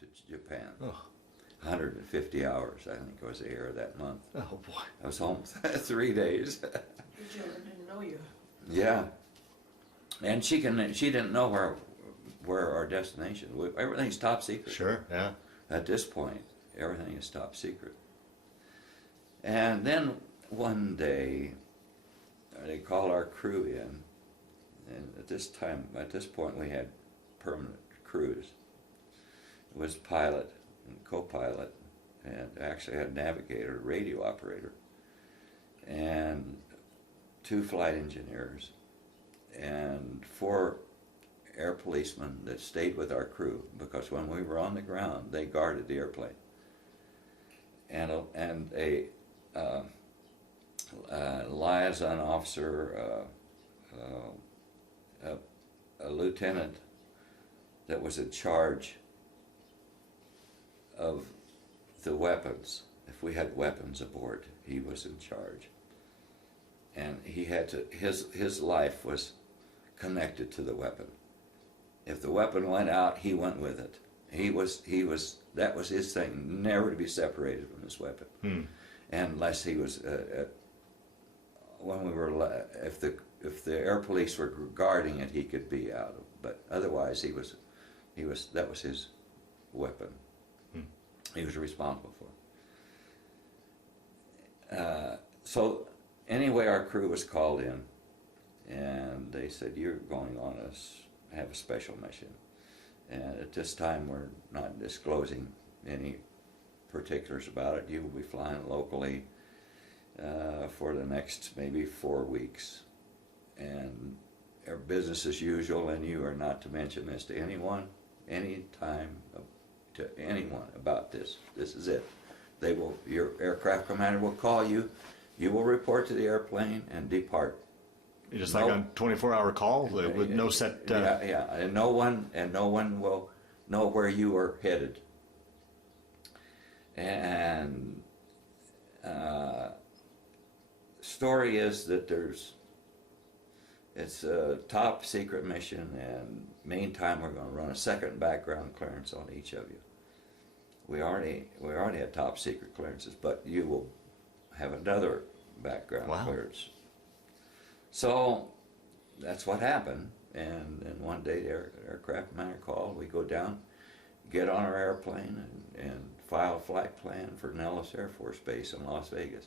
to Japan. Oh. 150 hours, I think, was the air that month. Oh boy. I was home 3 days. Your children didn't know you. Yeah, and she didn't know where our destination. Everything's top secret. Sure. Yeah. At this point, everything is top secret. And then one day, they called our crew in, and at this point, we had permanent crews. It was pilot and co-pilot, and actually had a navigator, radio operator, and 2 flight engineers, and 4 air policemen that stayed with our crew, because when we were on the ground, they guarded the airplane. And a liaison officer, a lieutenant that was in charge of the weapons. If we had weapons aboard, he was in charge. And he had to, his life was connected to the weapon. If the weapon went out, he went with it. That was his thing, never to be separated from his weapon. And unless he was, when we were, if the air police were guarding it, he could be out of, but otherwise that was his weapon. He was responsible for it. So anyway, our crew was called in, and they said, "You're going on have a special mission." And at this time, we're not disclosing any particulars about it. You will be flying locally for the next maybe 4 weeks, and our business as usual. And you are not to mention this to anyone, any time, to anyone about this. This is it. They will. Your aircraft commander will call you. You will report to the airplane and depart. Just like on 24-hour call with no set. Yeah, and no one will know where you are headed. And story is that it's a top secret mission, and meantime we're going to run a second background clearance on each of you. We already had top secret clearances, but you will have another background clearance. So that's what happened, and then one day the aircraft commander called. We go down, get on our airplane, and file a flight plan for Nellis Air Force Base in Las Vegas.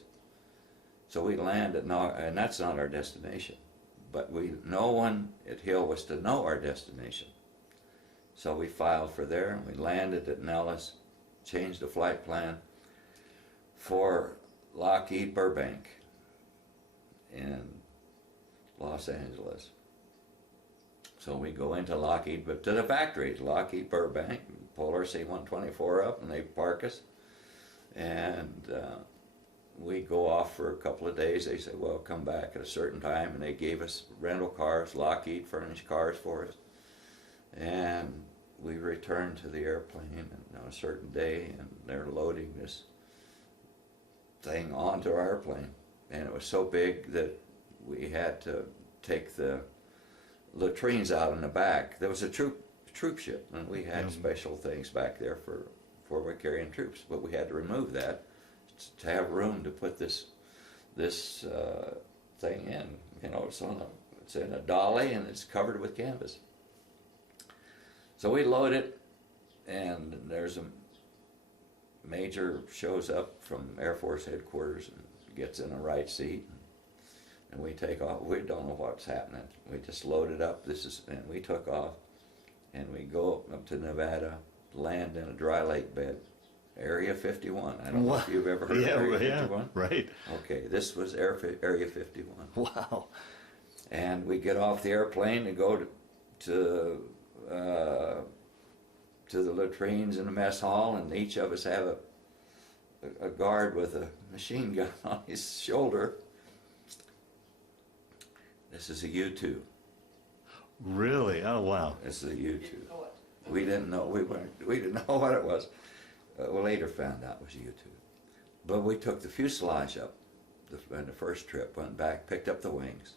So we land at and that's not our destination, but no one at Hill was to know our destination. So we filed for there, and we landed at Nellis, changed the flight plan for Lockheed Burbank in Los Angeles. So we go into Lockheed, but to the factory, Lockheed Burbank, pull our C-124 up, and they park us, and we go off for a couple of days. They said, well, come back at a certain time, and they gave us rental cars. Lockheed furnished cars for us, and we returned to the airplane on a certain day, and they're loading this thing onto our airplane, and it was so big that we had to take the latrines out in the back. There was a troop ship, and we had special things back there for we're carrying troops, but we had to remove that to have room to put this thing in. You know, it's in a dolly, and it's covered with canvas. So we load it, and there's a major shows up from Air Force headquarters and gets in the right seat, and we take off. We don't know what's happening. We just loaded up. And we took off, and we go up to Nevada, land in a dry lake bed, Area 51. I don't know if you've ever heard of Area 51. Right. Okay, this was Area 51. Wow. And we get off the airplane and go to the latrines in the mess hall, and each of us have a guard with a machine gun on his shoulder. This is a U-2. Really? Oh wow. This is a U-2. We didn't know. We didn't know what it was. We later found out it was a U-2. But we took the fuselage up on the first trip, went back, picked up the wings.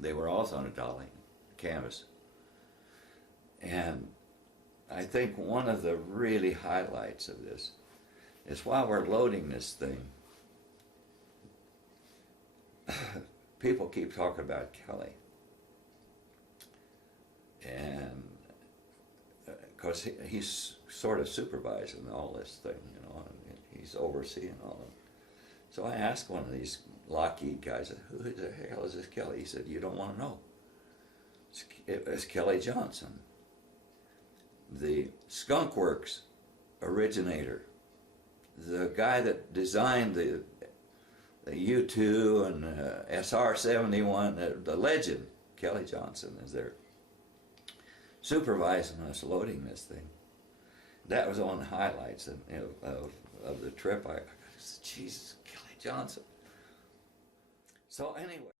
They were also on a dolly, canvas. And I think one of the really highlights of this is while we're loading this thing, people keep talking about Kelly. And because he's sort of supervising all this thing, you know, and he's overseeing all of it. So I asked one of these Lockheed guys, who the hell is this Kelly? He said, you don't want to know. It's Kelly Johnson, the Skunk Works originator, the guy that designed the U-2 and SR-71, the legend. Kelly Johnson is there supervising us loading this thing. That was on the highlights of the trip. I said, Jesus, Kelly Johnson. So anyway.